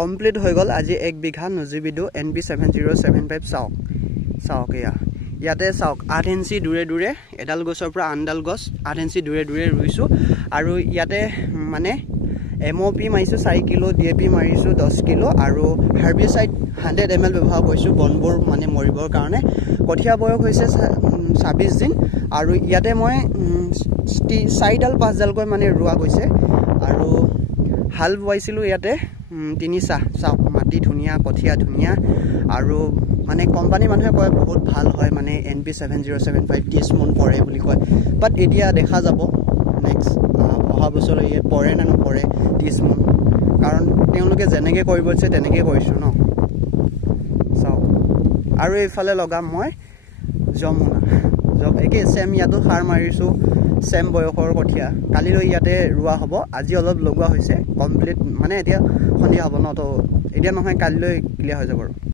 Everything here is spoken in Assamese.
কমপ্লিট হৈ গ'ল আজি 1 বিঘা নজিবিডু NB7075 চাওক ইয়াতে চাওক 8 ইঞ্চি দূৰে এডাল গছৰ পৰা আনডাল গছ 8 ইঞ্চি দূৰে ৰুইছো আৰু ইয়াতে মানে MOP মাৰিছো 4 কিলো DAP মাৰিছো 10 কিলো আৰু হাৰ্বিসাইড 100 ml ব্যৱহাৰ কৰিছো বনবোৰ মানে মৰিবৰ কাৰণে কঠিয়া বয়স হৈছে 26 দিন আৰু ইয়াতে মই 4ডাল 5ডাল কৈ মানে ৰুৱা গৈছে আৰু হাল বোৱাইছিলো ইয়াতে 3 চাওক মাটি ধুনিয়া কঠিয়া ধুনিয়া আৰু মানে কোম্পানী মানুহে কয় বহুত ভাল হয় মানে NB7075 30 মন পৰে বুলি কয় বাট এতিয়া দেখা যাব নেক্সট অহা বছৰ ইয়াত পৰে না নপৰে 30 মন কাৰণ তেওঁলোকে যেনেকৈ কৰিব আছে তেনেকৈ কৰিছো ন চাওক আৰু এইফালে লগাম মই যমুনা একে সেম ইয়াতো সাৰ মাৰিছো সেম বয়সৰ কঠিয়া কালিলৈ ইয়াতে ৰুৱা হ'ব আজি অলপ লগোৱা হৈছে কমপ্লিট মানে এতিয়া সন্ধিয়া হ'ব ন তো এতিয়া নহয় কালিলৈ ক্লিয়াৰ হৈ যাব আৰু